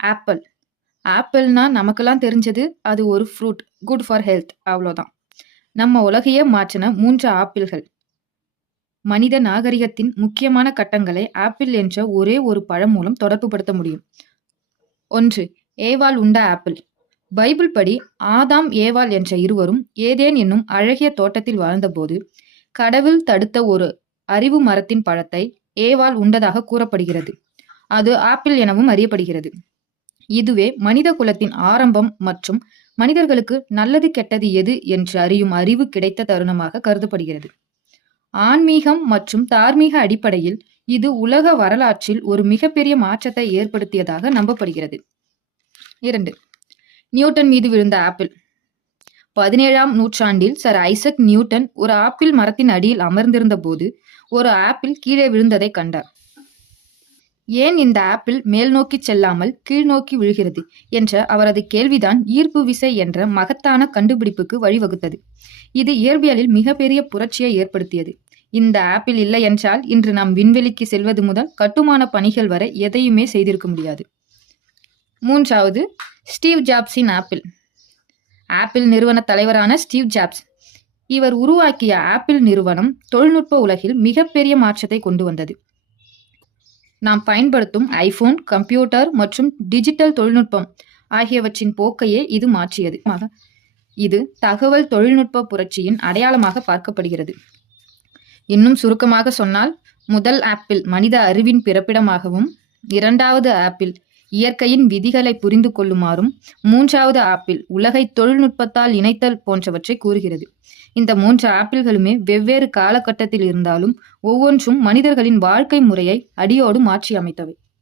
Apple. ஆப்பிள்னா நமக்கெல்லாம் தெரிஞ்சது அது ஒரு ஃப்ரூட். குட் ஃபார் ஹெல்த் அவ்வளோதான். நம்ம உலகையே மாற்றின 3 ஆப்பிள்கள். மனித நாகரிகத்தின் முக்கியமான கட்டங்களை ஆப்பிள் என்ற ஒரே ஒரு பழம் மூலம் தொடர்புபடுத்த முடியும். 1. ஏவாள் உண்ட ஆப்பிள். பைபிள் படி ஆதாம் ஏவாள் என்ற இருவரும் ஏதேன் என்னும் அழகிய தோட்டத்தில் வாழ்ந்தபோது கடவுள் தடுத்த ஒரு அறிவு மரத்தின் பழத்தை ஏவாள் உண்டதாக கூறப்படுகிறது. அது ஆப்பிள் எனவும் அறியப்படுகிறது. இதுவே மனித குலத்தின் ஆரம்பம் மற்றும் மனிதர்களுக்கு நல்லது கெட்டது எது என்று அறியும் அறிவு கிடைத்த தருணமாக கருதப்படுகிறது. ஆன்மீகம் மற்றும் தார்மீக அடிப்படையில் இது உலக வரலாற்றில் ஒரு மிகப்பெரிய மாற்றத்தை ஏற்படுத்தியதாக நம்பப்படுகிறது. 2. நியூட்டன் மீது விழுந்த ஆப்பிள். 17ஆம் நூற்றாண்டில் சர் ஐசக் நியூட்டன் ஒரு ஆப்பிள் மரத்தின் அடியில் அமர்ந்திருந்த போது ஒரு ஆப்பிள் கீழே விழுந்ததை கண்டார். ஏன் இந்த ஆப்பிள் மேல் நோக்கி செல்லாமல் கீழ் நோக்கி விழுகிறது என்ற அவரது கேள்விதான் ஈர்ப்பு விசை என்ற மகத்தான கண்டுபிடிப்புக்கு வழிவகுத்தது. இது இயற்பியலில் மிகப்பெரிய புரட்சியை ஏற்படுத்தியது. இந்த ஆப்பிள் இல்லை என்றால் இன்று நாம் விண்வெளிக்கு செல்வது முதல் கட்டுமான பணிகள் வரை எதையுமே செய்திருக்க முடியாது. 3. Steve ஜாப்ஸின் apple. ஆப்பிள் நிறுவன தலைவரான ஸ்டீவ் ஜாப்ஸ். இவர் உருவாக்கிய ஆப்பிள் நிறுவனம் தொழில்நுட்ப உலகில் மிகப்பெரிய மாற்றத்தை கொண்டு வந்தது. நாம் பயன்படுத்தும் ஐபோன், கம்ப்யூட்டர் மற்றும் டிஜிட்டல் தொழில்நுட்பம் ஆகியவற்றின் போக்கையே இது மாற்றியது. இது தகவல் தொழில்நுட்ப புரட்சியின் அடையாளமாக பார்க்கப்படுகிறது. இன்னும் சுருக்கமாக சொன்னால், முதல் ஆப்பிள் மனித அறிவின் பிறப்பிடமாகவும், 2வது ஆப்பிள் இயற்கையின் விதிகளை புரிந்து கொள்ளுமாறும், 3வது ஆப்பிள் உலகை தொழில்நுட்பத்தால் இணைத்தல் போன்றவற்றை கூறுகிறது. இந்த 3 ஆப்பிள்களுமே வெவ்வேறு காலகட்டத்தில் இருந்தாலும் ஒவ்வொன்றும் மனிதர்களின் வாழ்க்கை முறையை அடியோடு மாற்றி அமைத்தவை.